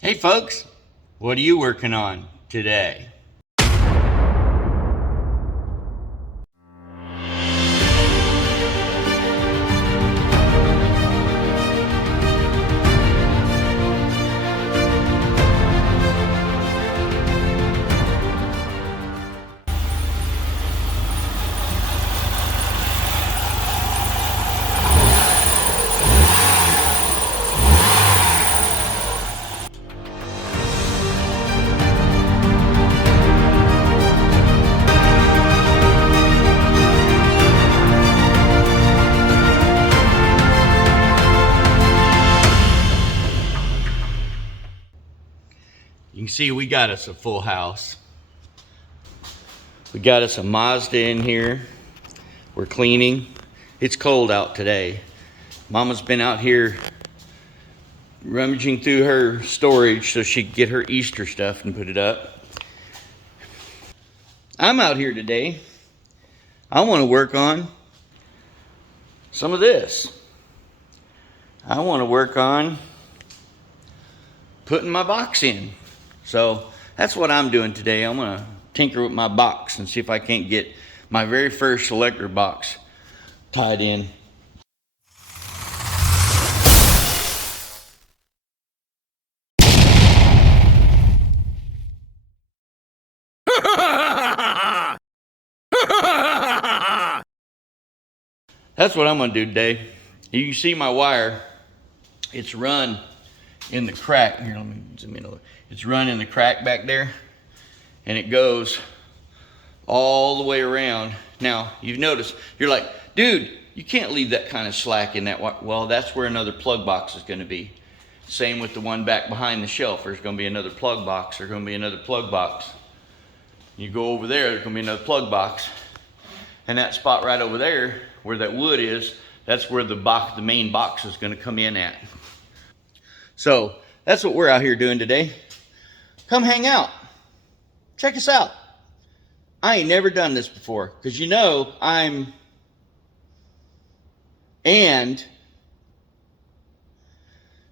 Hey folks, what are you working on today? You can see we got us a full house. We got us a Mazda in here. We're cleaning. It's cold out today. Mama's been out here rummaging through her storage so she could get her Easter stuff and put it up. I'm out here today. I want to work on some of this. I want to work on putting my box in. So that's what I'm doing today. I'm going to tinker with my box and see if I can't get my very first selector box tied in. That's what I'm going to do today. You can see my wire. It's run in the crack. Here, let me zoom in a little. It's run in the crack back there, and it goes all the way around. Now, you've noticed, you're like, dude, you can't leave that kind of slack in that wire. Well, that's where another plug box is going to be. Same with the one back behind the shelf. There's going to be another plug box. There's going to be another plug box. You go over there, there's going to be another plug box. And that spot right over there, where that wood is, that's where the main box is going to come in at. So that's what we're out here doing today. Come hang out. Check us out. I ain't never done this before because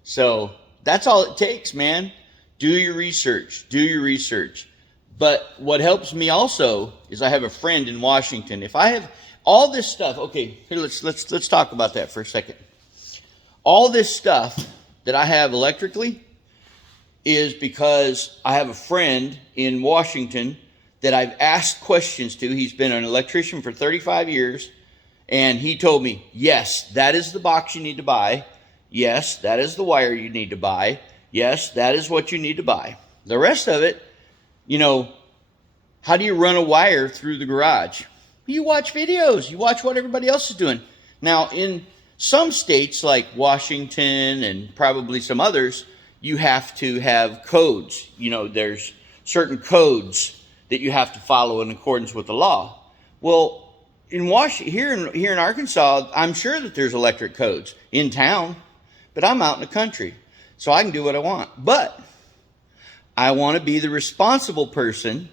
so that's all it takes, man. Do your research. Do your research. But what helps me also is I have a friend in Washington. If I have all this stuff, okay, here let's talk about that for a second. All this stuff that I have electrically is because I have a friend in Washington that I've asked questions to. He's been an electrician for 35 years, and he told me, yes, that is the box you need to buy. Yes, that is the wire you need to buy. Yes, that is what you need to buy. The rest of it, how do you run a wire through the garage? You watch videos. You watch what everybody else is doing. Now, in some states like Washington and probably some others, you have to have codes. There's certain codes that you have to follow in accordance with the law. Well, here in Arkansas, I'm sure that there's electric codes in town, but I'm out in the country, so I can do what I want. But I want to be the responsible person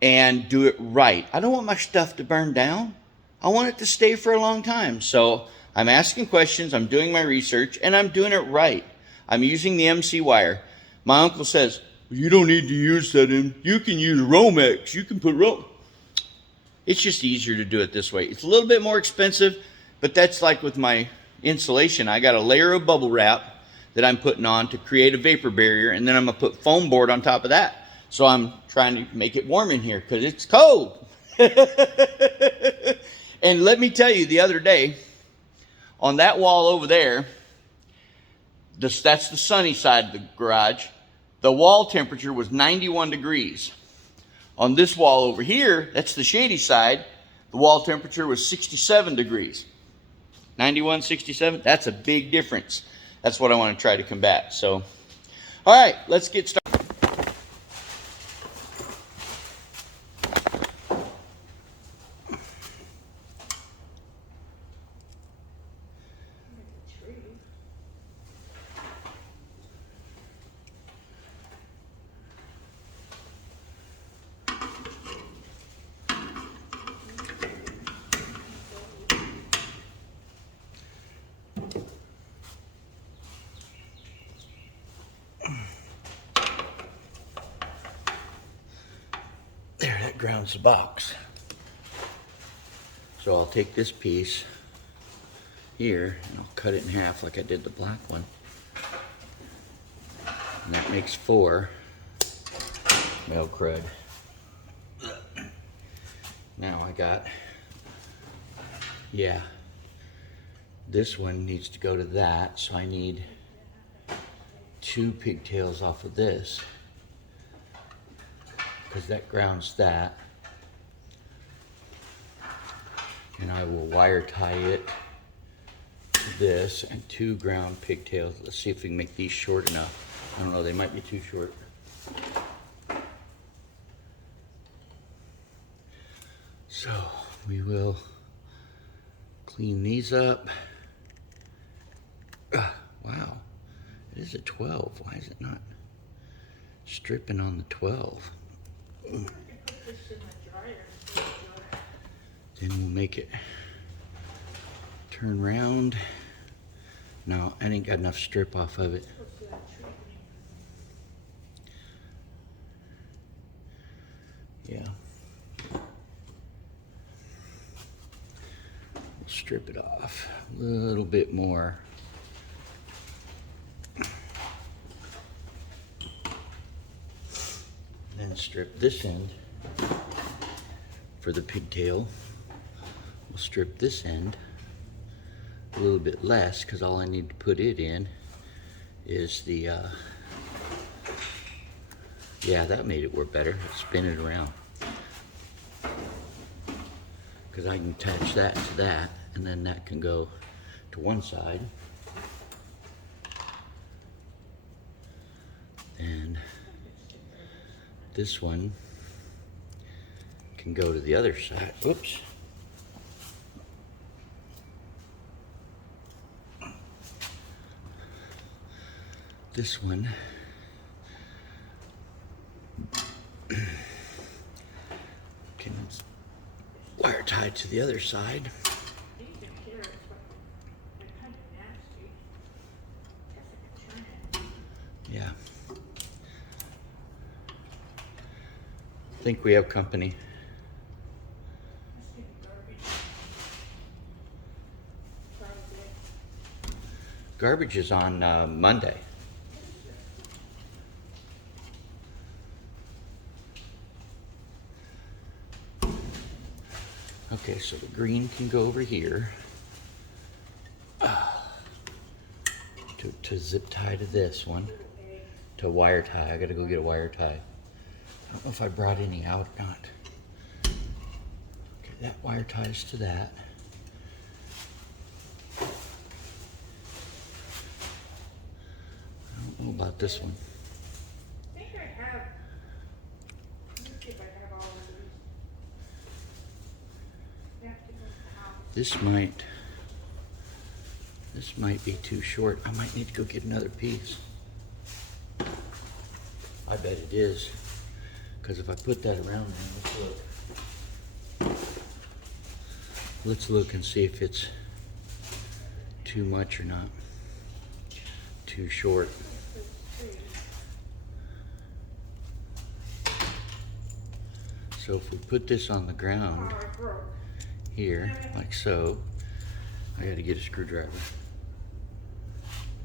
and do it right. I don't want my stuff to burn down. I want it to stay for a long time. So I'm asking questions, I'm doing my research, and I'm doing it right. I'm using the MC wire. My uncle says, you don't need to use that you can use Romex. You can put It's just easier to do it this way. It's a little bit more expensive, but that's like with my insulation. I got a layer of bubble wrap that I'm putting on to create a vapor barrier, and then I'm going to put foam board on top of that. So I'm trying to make it warm in here because it's cold. And let me tell you, the other day, on that wall over there, that's the sunny side of the garage, the wall temperature was 91 degrees. On this wall over here, that's the shady side, the wall temperature was 67 degrees. 91, 67, that's a big difference. That's what I want to try to combat. So, all right, let's get started. grounds the box. So I'll take this piece here and I'll cut it in half like I did the black one. And that makes 4. Well, crud. Now I got, yeah, this one needs to go to that, so I need 2 pigtails off of this, because that grounds that. And I will wire tie it to this and 2 ground pigtails. Let's see if we can make these short enough. I don't know, they might be too short. So we will clean these up. Wow, it is a 12. Why is it not stripping on the 12? Then we'll make it turn round. No, I ain't got enough strip off of it. Yeah. Strip it off a little bit more. Then strip this end for the pigtail. We'll strip this end a little bit less because all I need to put it in is the, yeah, that made it work better. Spin it around. Because I can attach that to that, and then that can go to one side. And this one can go to the other side. Oops. This one can wire tied to the other side. Yeah. I think we have company. Garbage is on Monday. Okay, so the green can go over here to zip tie to this one, to wire tie. I gotta go get a wire tie. I don't know if I brought any out or not. Okay, that wire ties to that. I don't know about this one. I think I have. Let me see if I have all of these. This might be too short. I might need to go get another piece. I bet it is. Because if I put that around there, let's look. Let's look and see if it's too much or not. Too short. So if we put this on the ground here, like so, I gotta get a screwdriver. Do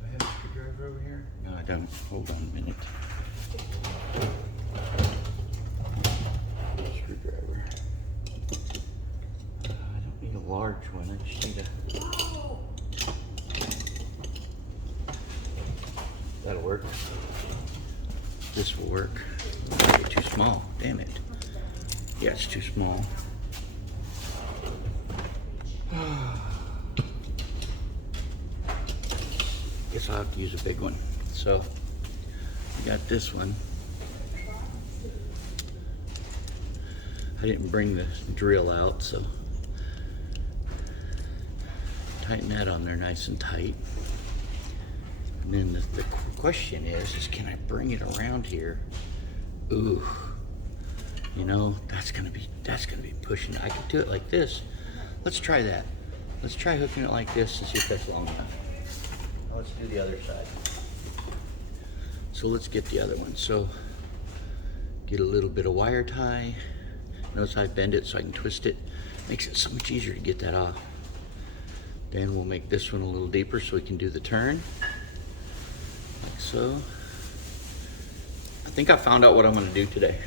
I have a screwdriver over here? No, I don't. Hold on a minute. Screwdriver. I don't need a large one. I just need a... That'll work. This will work. It's too small. Damn it. Yeah, it's too small. Guess I'll have to use a big one. So, I got this one. I didn't bring the drill out, so tighten that on there nice and tight. And then the question is can I bring it around here? Ooh, you know, that's gonna be pushing. I could do it like this. Let's try that. Let's try hooking it like this and see if that's long enough. Now let's do the other side. So let's get the other one. So get a little bit of wire tie Notice I bend it so I can twist it. Makes it so much easier to get that off. Then we'll make this one a little deeper so we can do the turn. Like so. I think I found out what I'm gonna do today.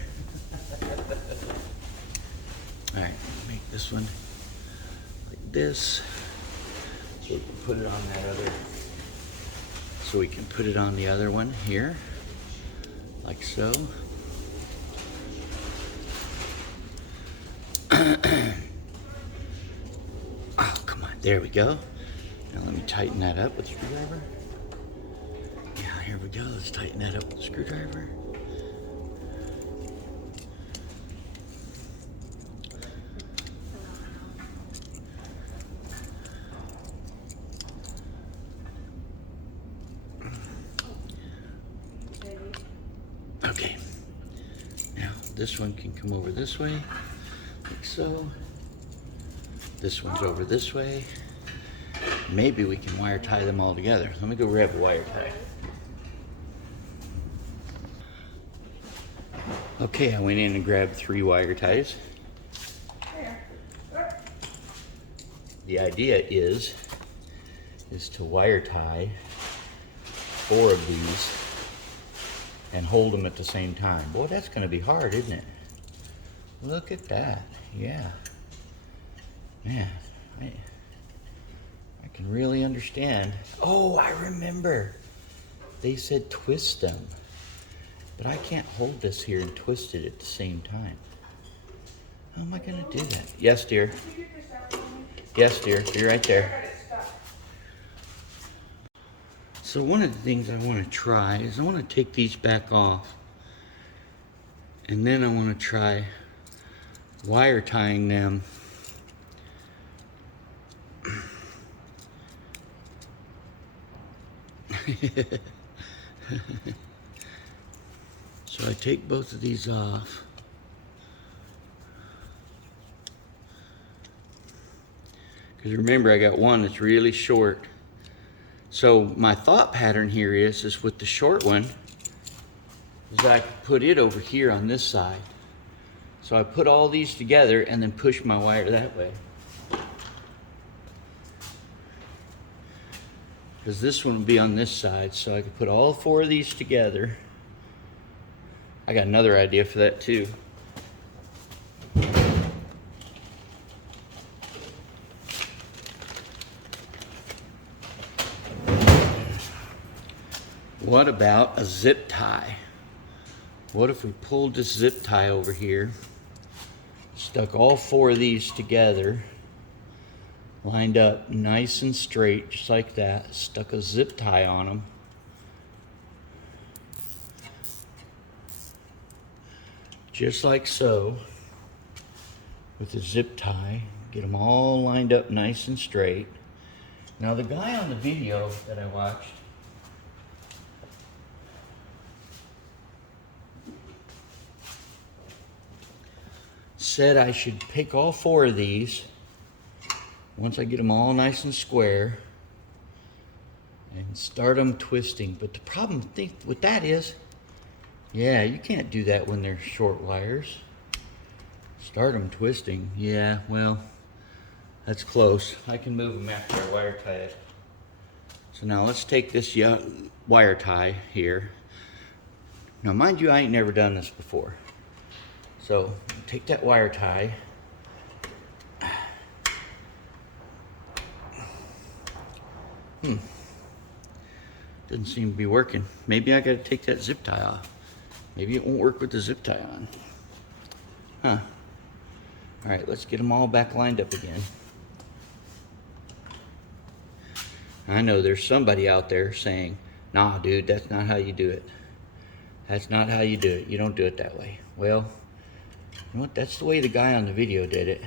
All right, make this one like this. So we can put it on that other, so we can put it on the other one here, like so. Oh, come on, there we go. Now let me tighten that up with a screwdriver. Yeah, here we go, let's tighten that up with a screwdriver. Okay, now this one can come over this way, like so. This one's over this way. Maybe we can wire tie them all together. Let me go grab a wire tie. Okay, I went in and grabbed 3 wire ties. The idea is to wire tie 4 of these and hold them at the same time. Boy, that's gonna be hard, isn't it? Look at that, yeah. Man, I can really understand. Oh, I remember. They said twist them. But I can't hold this here and twist it at the same time. How am I gonna do that? Yes, dear. Yes, dear, be right there. So one of the things I want to try is I want to take these back off. And then I want to try wire tying them so I take both of these off. Because remember, I got one that's really short. So my thought pattern here is with the short one, is I can put it over here on this side. So I put all these together and then push my wire that way. Because this one will be on this side, so I can put all 4 of these together. I got another idea for that too. What about a zip tie? What if we pulled this zip tie over here, stuck all 4 of these together, lined up nice and straight, just like that, stuck a zip tie on them. Just like so, with a zip tie, get them all lined up nice and straight. Now the guy on the video that I watched, said I should pick all 4 of these once I get them all nice and square and start them twisting. But the problem with that is, yeah, you can't do that when they're short wires. Start them twisting. Yeah, well, that's close. I can move them after I wire tie it. So now let's take this wire tie here. Now mind you, I ain't never done this before. So take that wire tie. Doesn't seem to be working. Maybe I gotta take that zip tie off. Maybe it won't work with the zip tie on. Huh. All right, let's get them all back lined up again. I know there's somebody out there saying, nah, dude, that's not how you do it. That's not how you do it. You don't do it that way. Well, you know what? That's the way the guy on the video did it.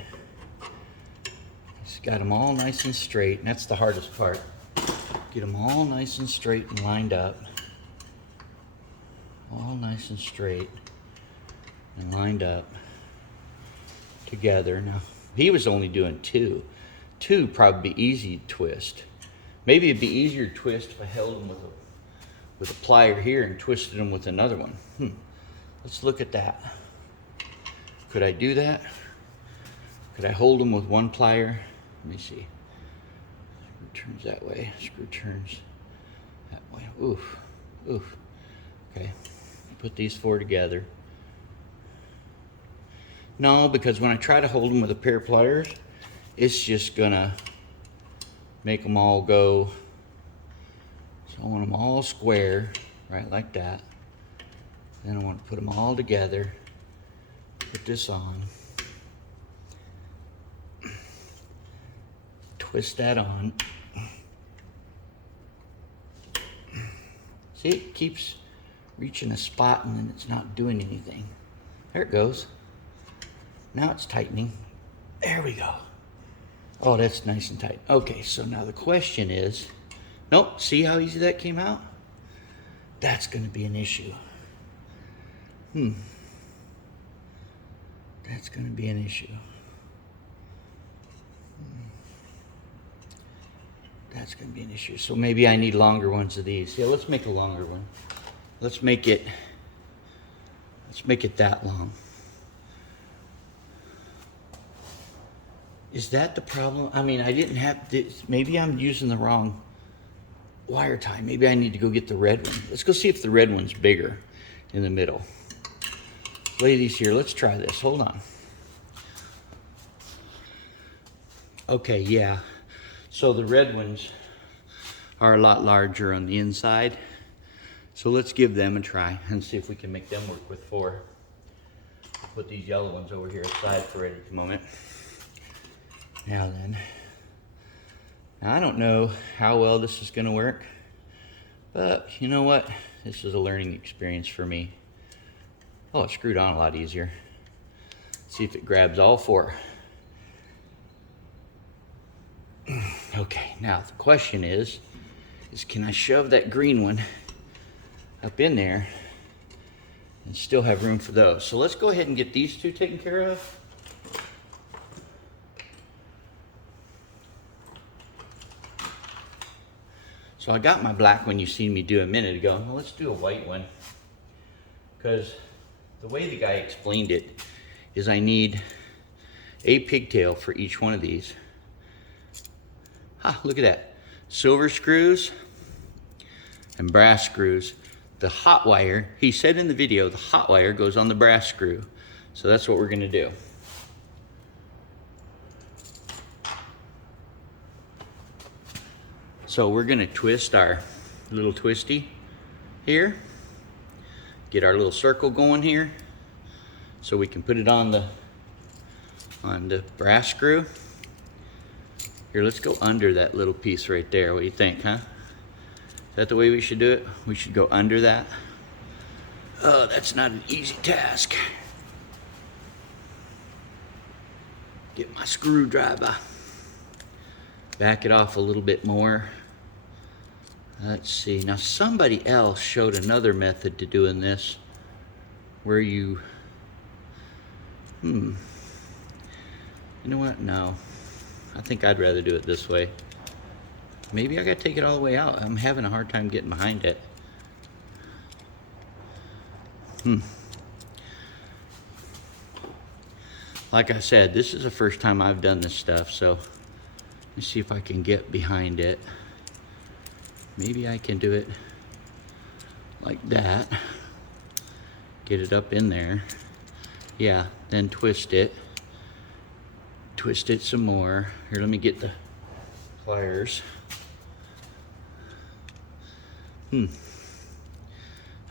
He's got them all nice and straight, and that's the hardest part. Get them all nice and straight and lined up. All nice and straight and lined up together. Now, he was only doing 2. 2 probably be easy to twist. Maybe it'd be easier to twist if I held them with a plier here and twisted them with another one. Let's look at that. Could I do that? Could I hold them with one plier? Let me see. Screw turns that way. Screw turns that way. Oof. Oof. Okay. Put these four together. No, because when I try to hold them with a pair of pliers, it's just gonna make them all go. So I want them all square, right like that. Then I want to put them all together. Put this on. Twist that on. See, it keeps reaching a spot and then it's not doing anything. There it goes. Now it's tightening. There we go. Oh, that's nice and tight. Okay, so now the question is, nope, see how easy that came out? That's going to be an issue. That's going to be an issue. That's going to be an issue. So maybe I need longer ones of these. Yeah, let's make a longer one. Let's make it that long. Is that the problem? I mean, I didn't have this. Maybe I'm using the wrong wire tie. Maybe I need to go get the red one. Let's go see if the red one's bigger in the middle. Lay these here. Let's try this. Hold on. Okay, yeah. So the red ones are a lot larger on the inside. So let's give them a try and see if we can make them work with four. Put these yellow ones over here aside for right at the moment. Now then, I don't know how well this is going to work, but you know what? This is a learning experience for me. Oh, it screwed on a lot easier. Let's see if it grabs all four. Okay, now the question is can I shove that green one up in there and still have room for those? So let's go ahead and get these two taken care of. So I got my black one you seen me do a minute ago. Well, let's do a white one. Because the way the guy explained it is I need a pigtail for each one of these. Ah, look at that. Silver screws and brass screws. The hot wire, he said in the video, the hot wire goes on the brass screw. So that's what we're gonna do. So we're gonna twist our little twisty here. Get our little circle going here so we can put it on the brass screw. Here, let's go under that little piece right there. What do you think, huh? Is that the way we should do it? We should go under that. Oh, that's not an easy task. Get my screwdriver. Back it off a little bit more. Let's see. Now somebody else showed another method to doing this where you, you know what? No. I think I'd rather do it this way. Maybe I gotta take it all the way out. I'm having a hard time getting behind it. Like I said, this is the first time I've done this stuff, so let me see if I can get behind it. Maybe I can do it like that. Get it up in there. Yeah, then twist it. Twist it some more. Here, let me get the pliers. How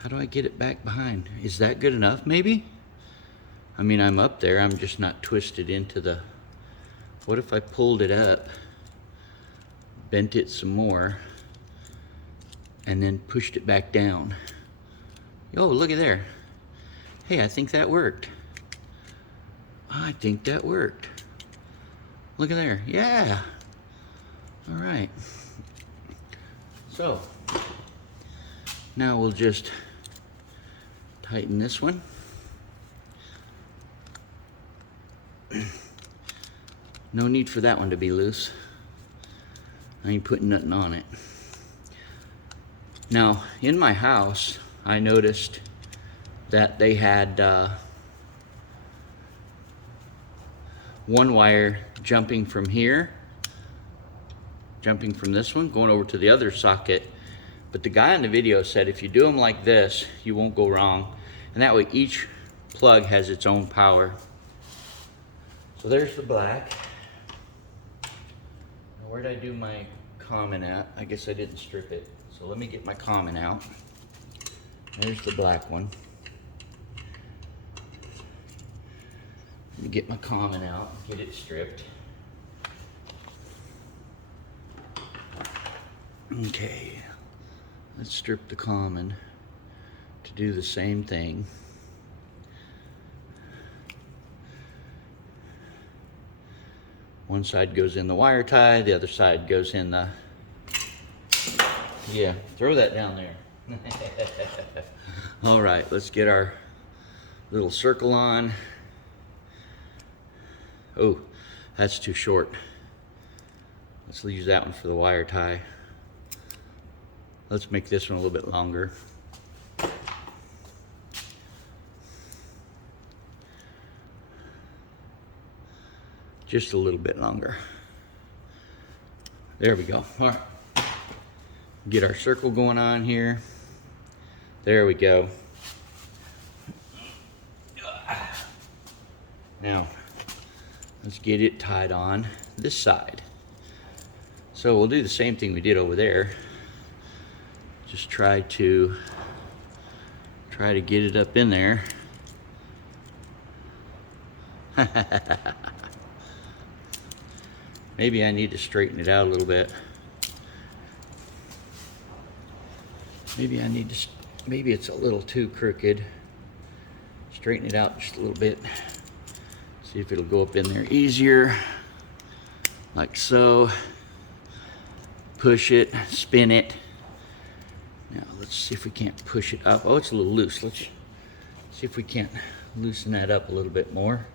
do I get it back behind? Is that good enough, maybe? I mean, I'm up there. I'm just not twisted into the... What if I pulled it up, bent it some more, and then pushed it back down? Oh, look at there. Hey, I think that worked. I think that worked. Look at there. Yeah. All right. So, now we'll just tighten this one. No need for that one to be loose. I ain't putting nothing on it. Now, in my house, I noticed that they had one wire jumping from here, jumping from this one, going over to the other socket. But the guy in the video said if you do them like this, you won't go wrong. And that way each plug has its own power. So there's the black. Now where'd I do my common at? I guess I didn't strip it. So let me get my common out. There's the black one. Let me get my common out, get it stripped. Okay, let's strip the common to do the same thing. One side goes in the wire tie, the other side goes in the, yeah, throw that down there. All right, let's get our little circle on. Oh, that's too short. Let's use that one for the wire tie. Let's make this one a little bit longer. Just a little bit longer. There we go. All right. Get our circle going on here. There we go. Now, let's get it tied on this side. So we'll do the same thing we did over there. Just try to get it up in there. Maybe I need to straighten it out a little bit. Maybe it's a little too crooked. Straighten it out just a little bit. See if it'll go up in there easier. Like so. Push it, spin it. Now let's see if we can't push it up. Oh, it's a little loose. Let's see if we can't loosen that up a little bit more.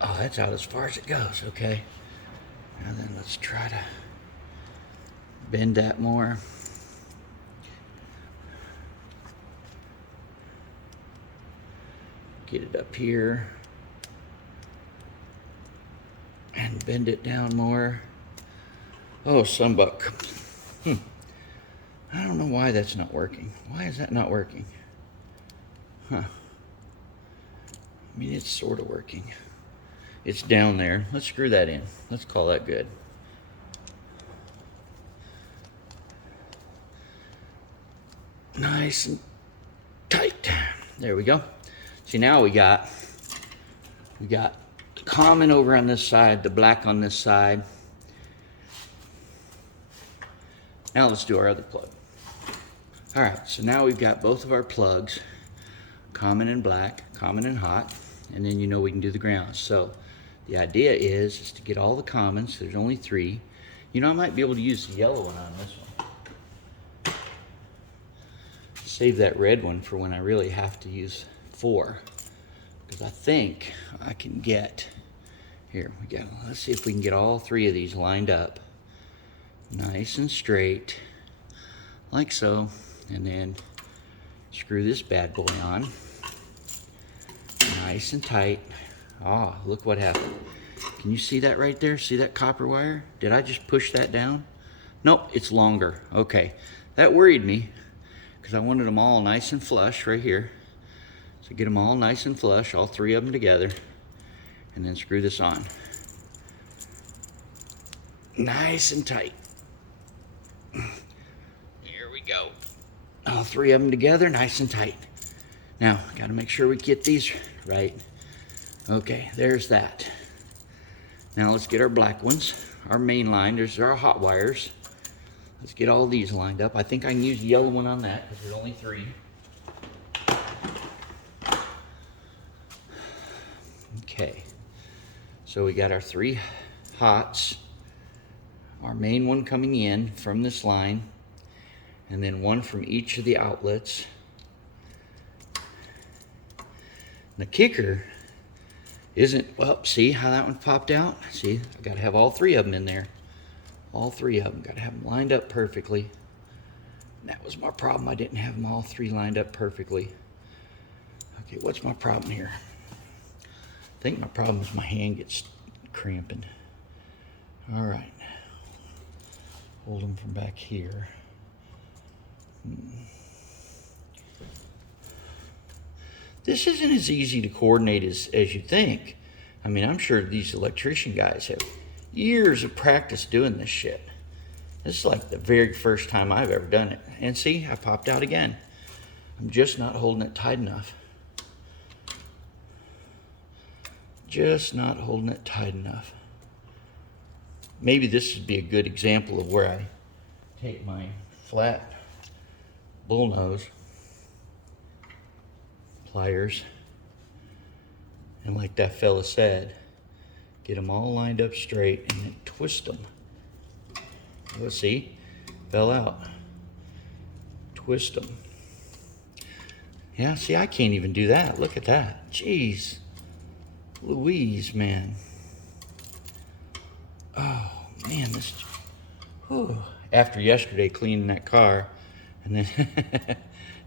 Oh, that's out as far as it goes. Okay. Now then let's try to bend that more. Get it up here. And bend it down more. Oh, sunbuck. I don't know why that's not working. Why is that not working? Huh. I mean, it's sort of working. It's down there. Let's screw that in. Let's call that good. Nice and tight. There we go. See, now we got the common over on this side, the black on this side. Now let's do our other plug. All right, so now we've got both of our plugs, common and black, common and hot, and then you know we can do the grounds. So the idea is to get all the commons. There's only 3. You know, I might be able to use the yellow one on this one. Save that red one for when I really have to use 4. Because I think I can get, here we go. Let's see if we can get all 3 of these lined up. Nice and straight, like so. And then screw this bad boy on. Nice and tight. Ah, look what happened. Can you see that right there? See that copper wire? Did I just push that down? Nope, it's longer. Okay, that worried me because I wanted them all nice and flush right here. So get them all nice and flush, all 3 of them together, and then screw this on. Nice and tight. Here we go. All 3 of them together, nice and tight. Now, gotta make sure we get these right. Okay, there's that. Now let's get our black ones, our main line. There's our hot wires. Let's get all these lined up. I think I can use the yellow one on that because there's only 3. Okay, so we got our 3 hots. Our main one coming in from this line, and then one from each of the outlets. The kicker isn't, well, see how that one popped out? See, I gotta have all 3 of them in there. All 3 of them, gotta have them lined up perfectly. And that was my problem, I didn't have them all 3 lined up perfectly. Okay, what's my problem here? I think my problem is my hand gets cramping. All right. Hold them from back here. This isn't as easy to coordinate as you think. I mean, I'm sure these electrician guys have years of practice doing this shit. This is like the very first time I've ever done it. And see, I popped out again. I'm just not holding it tight enough. Just not holding it tight enough. Maybe this would be a good example of where I take my flat bullnose pliers, and like that fella said, get them all lined up straight and then twist them. Let's see, fell out. Twist them. Yeah, see, I can't even do that. Look at that. Jeez. Louise, man. Oh, man, this. Whew. After yesterday cleaning that car and then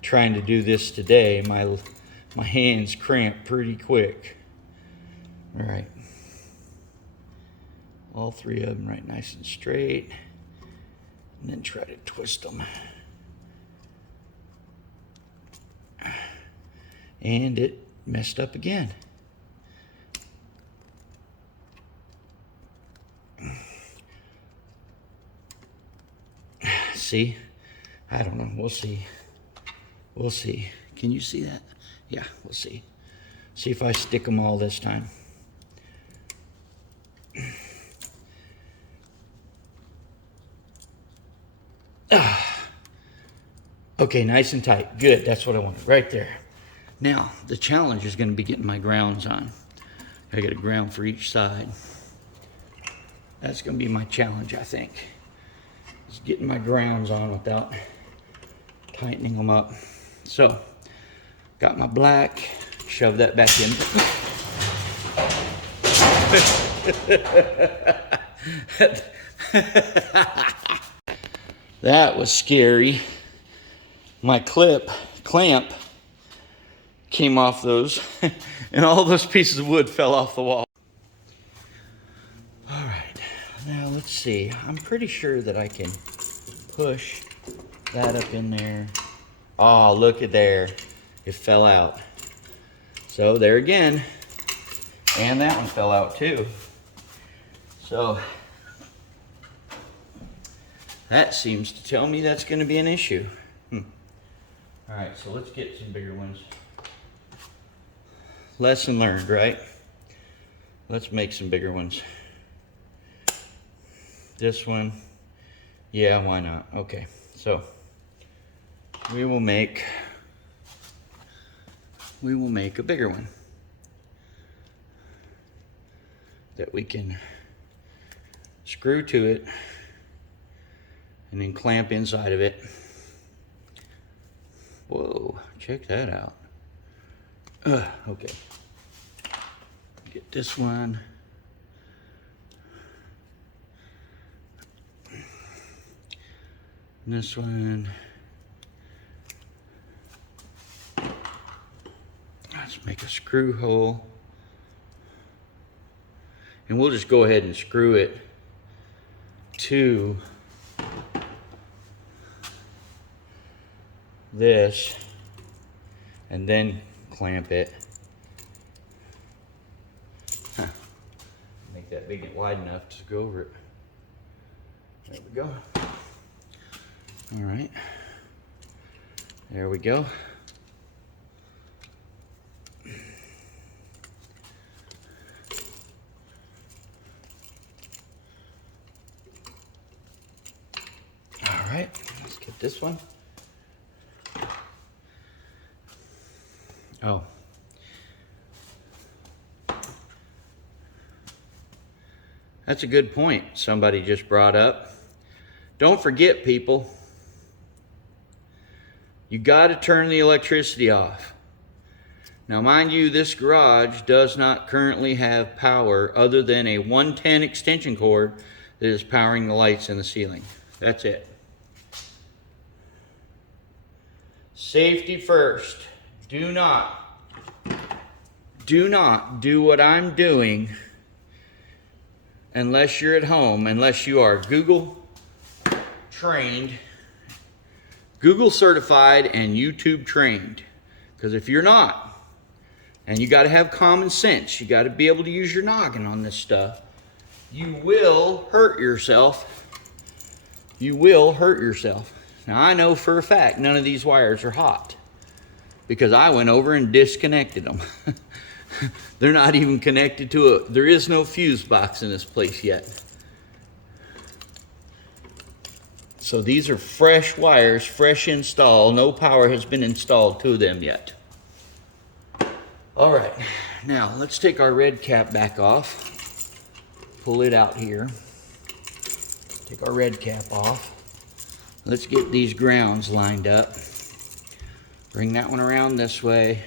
trying to do this today, my hands cramp pretty quick. All right. All three of them right nice and straight. And then try to twist them. And it messed up again. See? I don't know. We'll see. We'll see. Can you see that? Yeah, we'll see. See if I stick them all this time. Okay, nice and tight. Good. That's what I wanted. Right there. Now, the challenge is going to be getting my grounds on. I got a ground for each side. That's going to be my challenge, I think. Is getting my grounds on without tightening them up. So, got my black. Shove that back in. That was scary. My clamp came off those, and all those pieces of wood fell off the wall. All right, now let's see. I'm pretty sure that I can push that up in there. Oh, look at there. It fell out. So there again. And that one fell out too. So that seems to tell me that's going to be an issue. All right, so let's get some bigger ones. Lesson learned, right? Let's make some bigger ones. This one, yeah, why not? Okay, so we will make a bigger one that we can screw to it and then clamp inside of it. Whoa, check that out. Okay. Get this one. And this one. Let's make a screw hole. And we'll just go ahead and screw it to this and then clamp it. Make that big and wide enough to go over it. There we go. All right. There we go. All right, let's get this one. Oh. That's a good point somebody just brought up. Don't forget, people, you got to turn the electricity off. Now, mind you, this garage does not currently have power other than a 110 extension cord that is powering the lights in the ceiling. That's it. Safety first. Do do not do what I'm doing unless you're at home, unless you are Google trained, Google certified, and YouTube trained. Because if you're not, and you got to have common sense, you got to be able to use your noggin on this stuff, you will hurt yourself. You will hurt yourself. Now, I know for a fact none of these wires are hot because I went over and disconnected them. They're not even connected to a, there is no fuse box in this place yet. So these are fresh wires, fresh install. No power has been installed to them yet. All right, now let's take our red cap back off. Pull it out here. Take our red cap off. Let's get these grounds lined up. Bring that one around this way.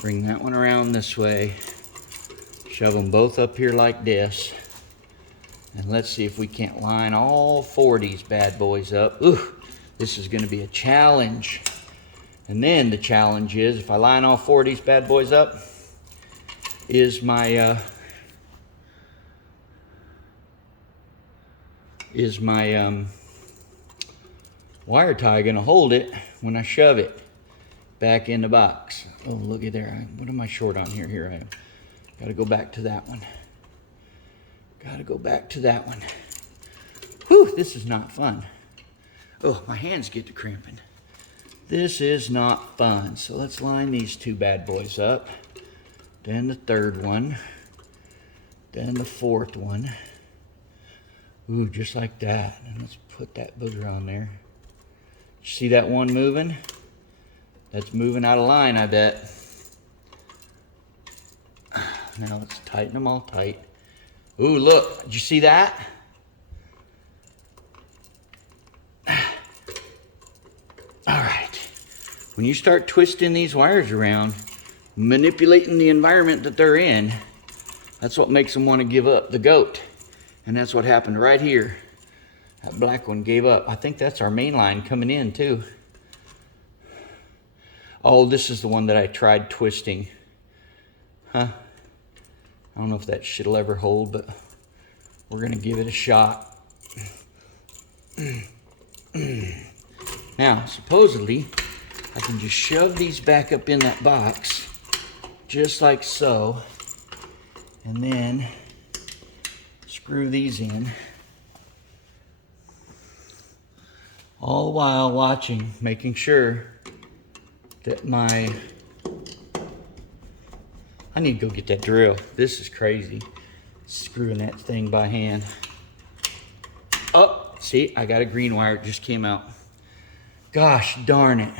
Bring that one around this way. Shove them both up here like this. And let's see if we can't line all four of these bad boys up. Ooh, this is going to be a challenge. And then the challenge is, if I line all four of these bad boys up, is my wire tie going to hold it when I shove it back in the box? Oh, look at there. What am I short on here? Here I am. Got to go back to that one. Got to go back to that one. Whew, this is not fun. Oh, my hands get to cramping. This is not fun. So let's line these two bad boys up. Then the third one. Then the fourth one. Ooh, just like that. And let's put that booger on there. See that one moving? That's moving out of line, I bet. Now let's tighten them all tight. Ooh, look, did you see that? All right. When you start twisting these wires around, manipulating the environment that they're in, that's what makes them want to give up the goat. And that's what happened right here. That black one gave up. I think that's our main line coming in too. Oh, this is the one that I tried twisting. Huh? I don't know if that shit'll ever hold, but we're gonna give it a shot. Now, supposedly, I can just shove these back up in that box, just like so, and then screw these in. All the while watching, making sure that I need to go get that drill. This is crazy. Screwing that thing by hand. Oh, see, I got a green wire. It just came out. Gosh darn it.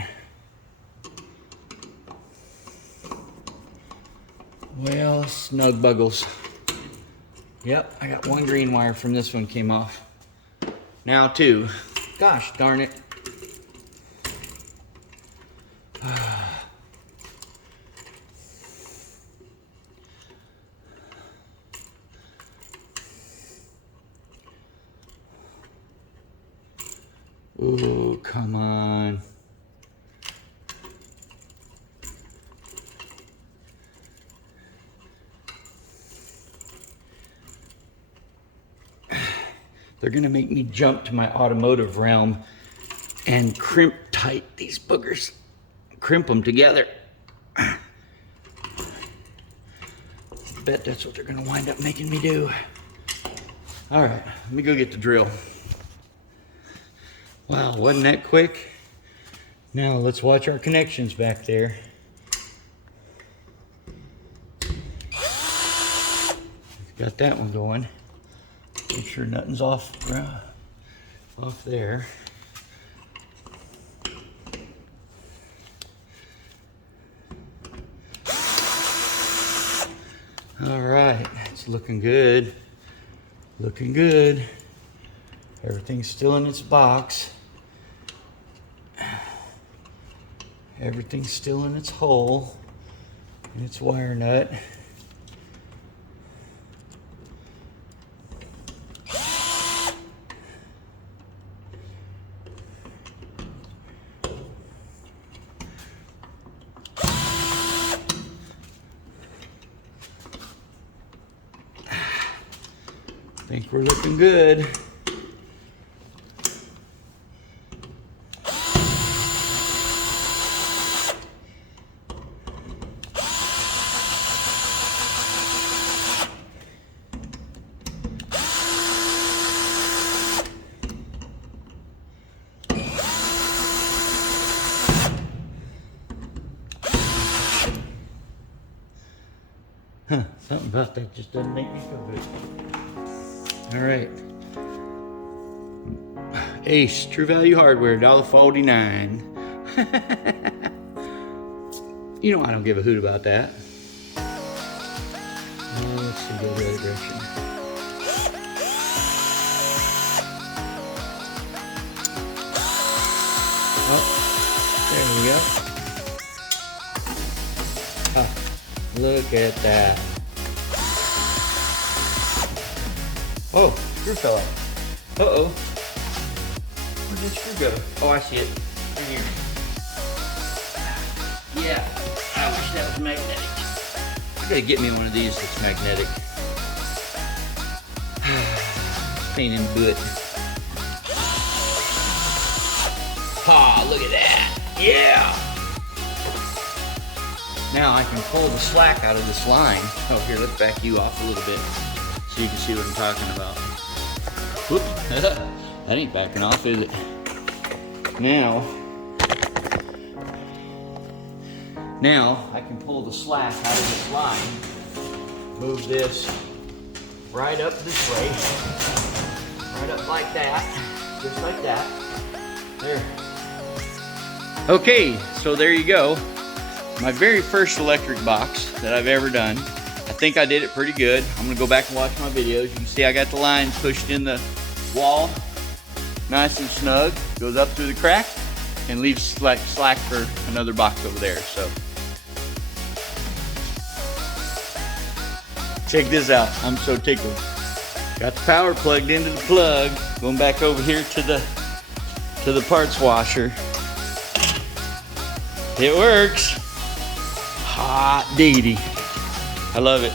Well, snug buggles. Yep, I got one green wire from this one came off. Now two. Gosh darn it. Ooh, come on. They're gonna make me jump to my automotive realm and crimp tight these boogers. Crimp them together. Bet that's what they're gonna wind up making me do. All right, let me go get the drill. Wow, wasn't that quick? Now let's watch our connections back there. Got that one going. Make sure nothing's off there. All right, it's looking good. Looking good. Everything's still in its box. Everything's still in its hole, in its wire nut. We're looking good. Huh, something about that just doesn't make me feel good. All right. Ace, True Value Hardware, $1.49. You know I don't give a hoot about that. Let's see, go the other direction. Oh, there we go. Ah, look at that. Oh, screw fell out. Uh-oh. Where'd that screw go? Oh, I see it. Right here. Yeah, I wish that was magnetic. I gotta get me one of these that's magnetic. Pain in the butt. Ah, look at that. Yeah! Now I can pull the slack out of this line. Oh, here, let's back you off a little bit so you can see what I'm talking about. Whoop. That ain't backing off, is it? Now I can pull the slack out of this line, move this right up this way, right up like that, just like that. There. Okay, so there you go. My very first electric box that I've ever done. I think I did it pretty good. I'm gonna go back and watch my videos. You can see I got the lines pushed in the wall, nice and snug. Goes up through the crack and leaves slack for another box over there. So check this out. I'm so tickled. Got the power plugged into the plug. Going back over here to the parts washer. It works. Hot diggity. I love it.